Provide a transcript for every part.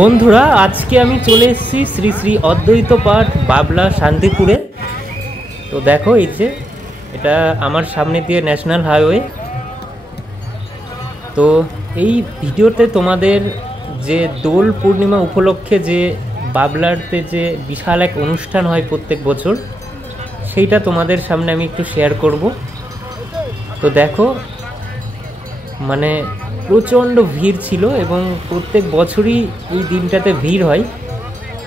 বন্ধুরা, আজকে আমি চলে এসেছি শ্রী শ্রী অদ্বৈত পাঠ বাবলা শান্তিপুরে। তো দেখো, এই যে এটা আমার সামনে দিয়ে ন্যাশনাল হাইওয়ে। তো এই ভিডিওতে তোমাদের যে দোল পূর্ণিমা উপলক্ষে যে বাবলাতে যে বিশাল এক অনুষ্ঠান হয় প্রত্যেক বছর, সেইটা তোমাদের সামনে আমি একটু শেয়ার করব। তো দেখো, মানে প্রচণ্ড ভিড় ছিল এবং প্রত্যেক বছরই এই দিনটাতে ভিড় হয়,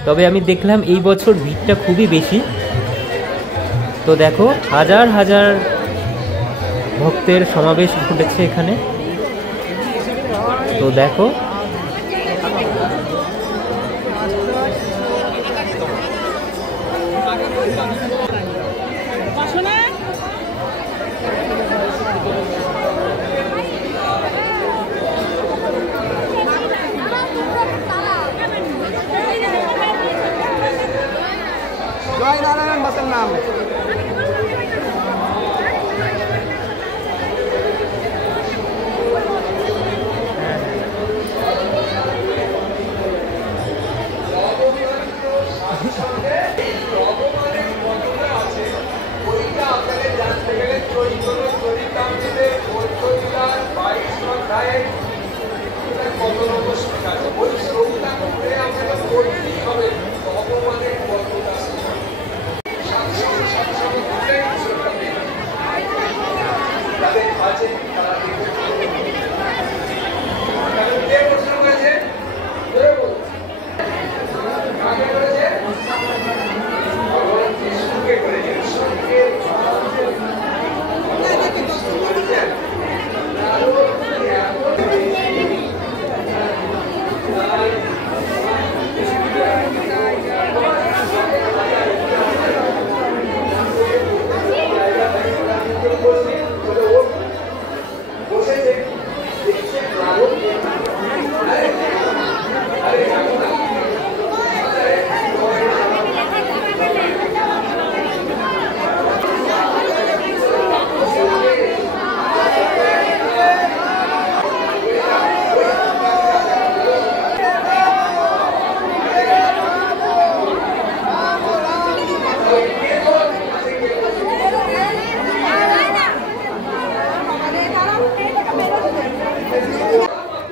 তবে আমি দেখলাম এই বছর ভিড়টা খুবই বেশি। তো দেখো, হাজার হাজার ভক্তের সমাবেশ ঘটেছে এখানে। তো দেখো, জয় নারায়ণ বাসের নাম।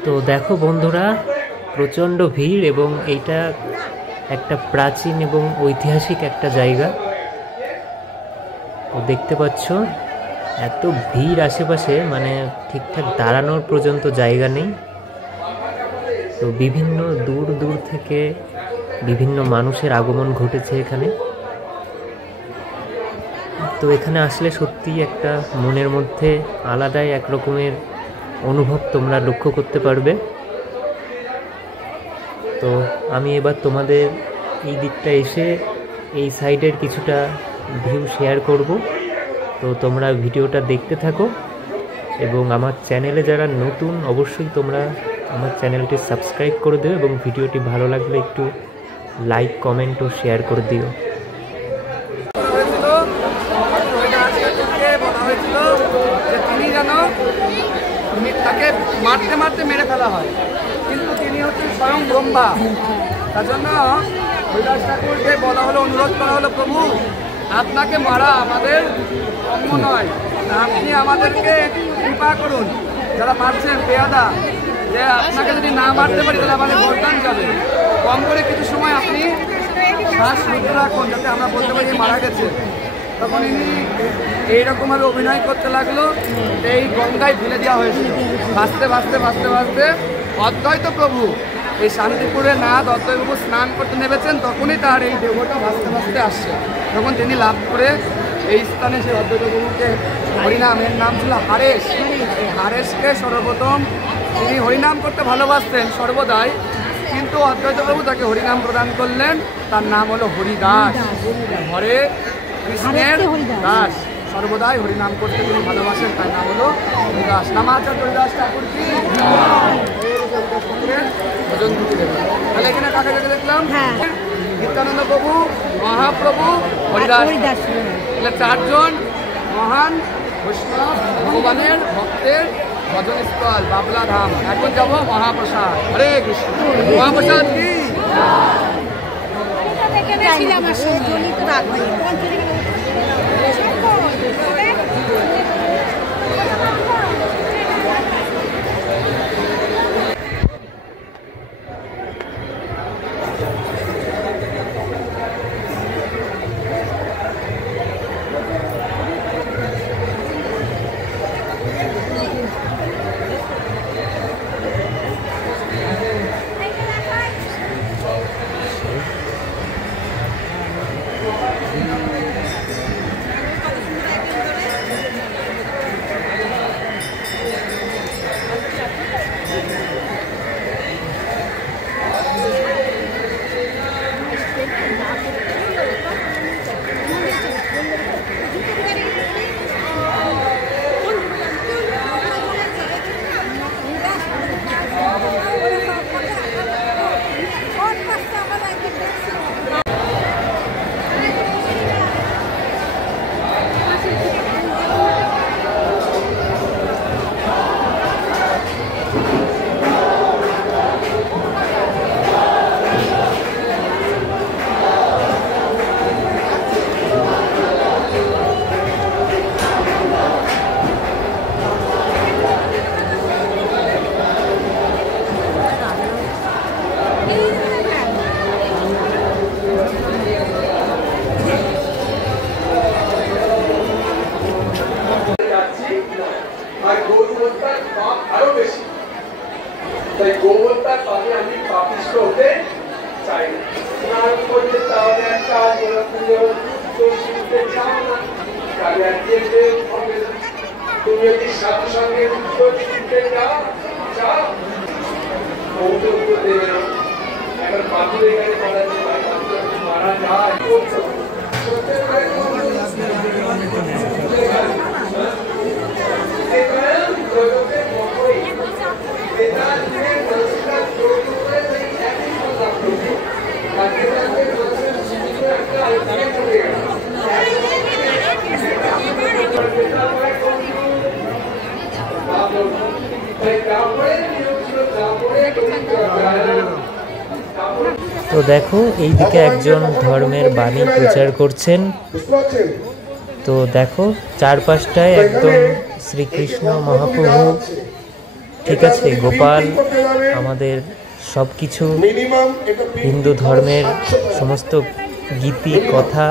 তো দেখো বন্ধুরা, প্রচণ্ড ভিড় এবং এইটা একটা প্রাচীন এবং ঐতিহাসিক একটা জায়গা। তো দেখতে পাচ্ছ এত ভিড় আশেপাশে, মানে ঠিকঠাক দাঁড়ানোর পর্যন্ত জায়গা নেই। তো বিভিন্ন দূর দূর থেকে বিভিন্ন মানুষের আগমন ঘটেছে এখানে। তো এখানে আসলে সত্যি একটা মনের মধ্যে আলাদাই এক রকমের অনুভব তোমরা লক্ষ্য করতে পারবে। তো আমি এবার তোমাদের এই দিকটা এসে এই সাইডের কিছুটা ভিউ শেয়ার করব। তো তোমরা ভিডিওটা দেখতে থাকো এবং আমার চ্যানেলে যারা নতুন, অবশ্যই তোমরা আমার চ্যানেলটি সাবস্ক্রাইব করে দিও এবং ভিডিওটি ভালো লাগলে একটু লাইক, কমেন্ট ও শেয়ার করে দিও। তাকে মারতে মারতে মেরে ফেলা হয়, কিন্তু তিনি হচ্ছেন স্বয়ং ব্রহ্মা। তার জন্য হরিদাস ঠাকুরকে বলা হলো, অনুরোধ করা হলো, প্রভু আপনাকে মারা আমাদের কম্য নয়, আপনি আমাদেরকে কৃপা করুন। যারা মারছেন পেয়াদা, যে আপনাকে যদি না মারতে পারি তাহলে আমাদের বরদান যাবে, কম করে কিছু সময় আপনি শ্বাস রুদ্ধ রাখুন যাতে আমরা বলতে পারি মারা গেছে। তখন ইনি এইরকমভাবে অভিনয় করতে লাগলো, এই গঙ্গায় ফেলে দেওয়া হয়েছিল। ভাসতে ভাসতে ভাসতে ভাসতে অদ্বৈত প্রভু এই শান্তিপুরে নাথ অদ্বৈত প্রভু স্নান করতে নেমেছেন, তখনই তার এই দেহটা ভাসতে ভাসতে আসছে। তখন তিনি লাভ করে এই স্থানে সেই অদ্বৈত প্রভুকে হরিনাম, এর নাম ছিল হারেশ। এই হারেশকে সর্বপ্রথম তিনি হরিনাম করতে ভালোবাসতেন সর্বদাই, কিন্তু অদ্বৈত প্রভু তাকে হরিনাম প্রদান করলেন, তার নাম হলো হরিদাস। হরে কৃষ্ণের দাস, সর্বদাই হরিনাম করতে তিনি ভালোবাসেন, তার নাম হলো হরিদাস। নামাচার্য হরিদাস ঠাকুর কি ভজন দুটি দেবেন। তাহলে এখানে কাকে কাকে দেখলাম? নিত্যানন্দ প্রভু, মহাপ্রভু, হরিদাস। তাহলে চারজন মহান বৈষ্ণব ভগবানের ভক্তের ভজনস্থল বাবলা ধাম। এখন যাবো মহাপ্রসাদ। হরে কৃষ্ণ। মহাপ্রসাদ কি গোবরটার পানি আমি পাপিষ্ট হতে চাই না। স্নান করতে তাহলে একটা শিখতে চাও না, তুমি যদি সাথে সঙ্গে উত্তর শিখতে চাও এখন পাথর এখানে মারা যায় তো দেখো এইদিকে একজন ধর্মের বাণী প্রচার করছেন। তো দেখো চারপাশটায় একদম শ্রীকৃষ্ণ মহাপ্রভু, ঠিক আছে, গোপাল, আমাদের সব কিছু হিন্দু ধর্মের সমস্ত গীতি কথা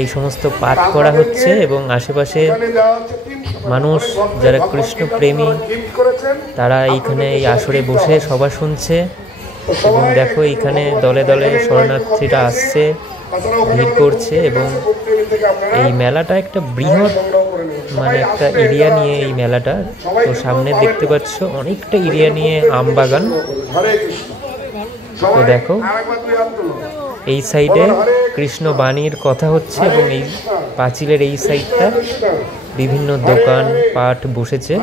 এই সমস্ত পাঠ করা হচ্ছে এবং আশেপাশে মানুষ যারা কৃষ্ণ প্রেমী তারা এইখানে এই আসরে বসে সভা শুনছে এবং দেখো এইখানে দলে দলে শরণার্থীরা আসছে, ভিড় করছে এবং এই মেলাটা একটা বৃহৎ মানে একটা এরিয়া নিয়ে এই মেলাটা। তো সামনে দেখতে পাচ্ছ অনেকটা এরিয়া নিয়ে আম বাগান। তো দেখো এই সাইডে কৃষ্ণ বাণীর কথা হচ্ছে এবং এই পাঁচিলের এই সাইডটা বিভিন্ন দোকান পাট বসেছে।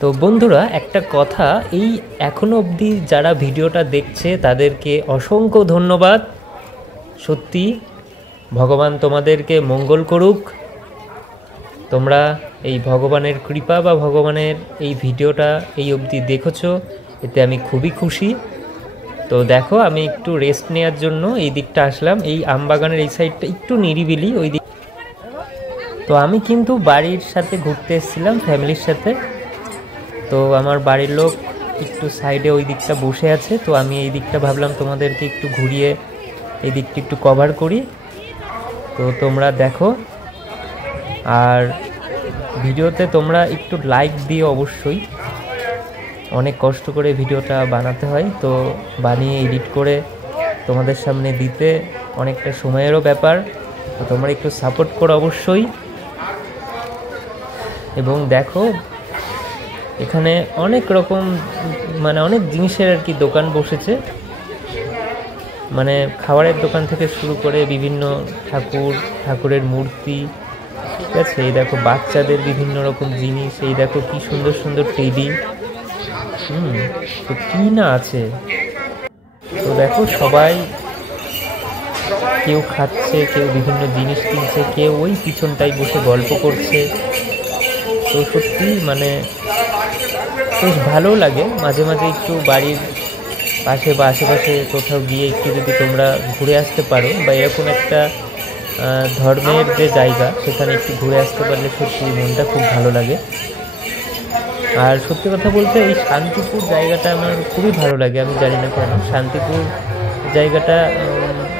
তো বন্ধুরা একটা কথা, এই এখনো অবধি যারা ভিডিওটা দেখছে তাদেরকে অসংখ্য ধন্যবাদ। সত্যি ভগবান তোমাদেরকে মঙ্গল করুক। তোমরা এই ভগবানের কৃপা বা ভগবানের এই ভিডিওটা এই অবধি দেখেছো, এতে আমি খুবই খুশি। তো দেখো আমি একটু রেস্ট নেওয়ার জন্য এই দিকটা আসলাম, এই আমবাগানের এই সাইডটা একটু নিরিবিলি ওই দিক। তো আমি কিন্তু বাড়ির সাথে ঘুরতে এসেছিলাম ফ্যামিলির সাথে। তো আমার বাড়ির লোক একটু সাইডে ওই দিকটা বসে আছে, তো আমি এই দিকটা ভাবলাম তোমাদেরকে একটু ঘুরিয়ে এই দিকটা একটু কভার করি। তো তোমরা দেখো, আর ভিডিওতে তোমরা একটু লাইক দিও অবশ্যই, অনেক কষ্ট করে ভিডিওটা বানাতে হয়, তো বানিয়ে এডিট করে তোমাদের সামনে দিতে অনেকটা সময়েরও ব্যাপার। তো তোমরা একটু সাপোর্ট করো অবশ্যই। এবং দেখো এখানে অনেক রকম মানে অনেক জিনিসের আর কি দোকান বসেছে, মানে খাবারের দোকান থেকে শুরু করে বিভিন্ন ঠাকুরের মূর্তি, ঠিক আছে। এই দেখো বাচ্চাদের বিভিন্ন রকম জিনিস, এই দেখো কি সুন্দর সুন্দর টেডি, তো কি না আছে। তো দেখো সবাই কেউ খাচ্ছে, কেউ বিভিন্ন জিনিস কিনছে, কেউ ওই পিছনটায় বসে গল্প করছে। তো সত্যি মানে বেশ ভালো লাগে। মাঝে মাঝে একটু বাড়ির পাশে বা আশেপাশে কোথাও গিয়ে একটু যদি তোমরা ঘুরে আসতে পারো, বা এরকম একটা ধর্মের যে জায়গা সেখানে একটু ঘুরে আসতে পারলে সত্যি মনটা খুব ভালো লাগে। আর সত্যি কথা বলতে এই শান্তিপুর জায়গাটা আমার খুবই ভালো লাগে। আমি জানি না কেন, শান্তিপুর জায়গাটা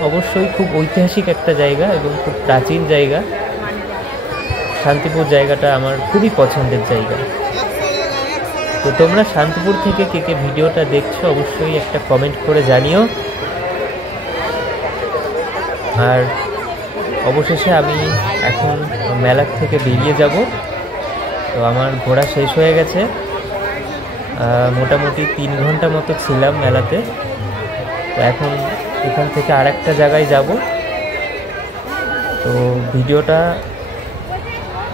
অবশ্যই খুব ঐতিহাসিক একটা জায়গা এবং খুব প্রাচীন জায়গা। শান্তিপুর জায়গাটা আমার খুবই পছন্দের জায়গা। তো তোমরা শান্তিপুর থেকে কে কে ভিডিওটা দেখছো অবশ্যই একটা কমেন্ট করে জানিও। আর অবশেষে আমি এখন মেলা থেকে বেরিয়ে যাব। তো আমার ঘোরা শেষ হয়ে গেছে, মোটামুটি 3 ঘন্টা মতো ছিলাম মেলাতে। তো এখন এখান থেকে আর একটা জায়গায় যাব। তো ভিডিওটা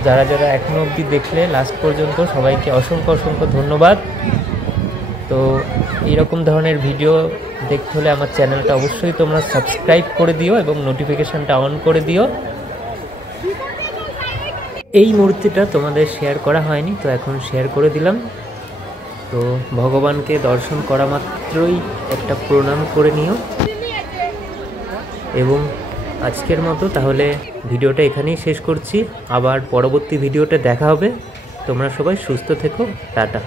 যারা যারা এখনো অবধি দেখলে লাস্ট পর্যন্ত সবাইকে অসংখ্য অসংখ্য ধন্যবাদ। তো এইরকম ধরনের ভিডিও দেখতে হলে আমার চ্যানেলটা অবশ্যই তোমরা সাবস্ক্রাইব করে দিও এবং নোটিফিকেশানটা অন করে দিও। এই মূর্তিটা তোমাদের শেয়ার করা হয়নি, তো এখন শেয়ার করে দিলাম। তো ভগবানকে দর্শন করা মাত্রই একটা প্রণাম করে নিও। এবং আজকের মতো তাহলে ভিডিওটা এখানেই শেষ করছি। আবার পরবর্তী ভিডিওতে দেখা হবে। তোমরা সবাই সুস্থ থেকো। টাটা।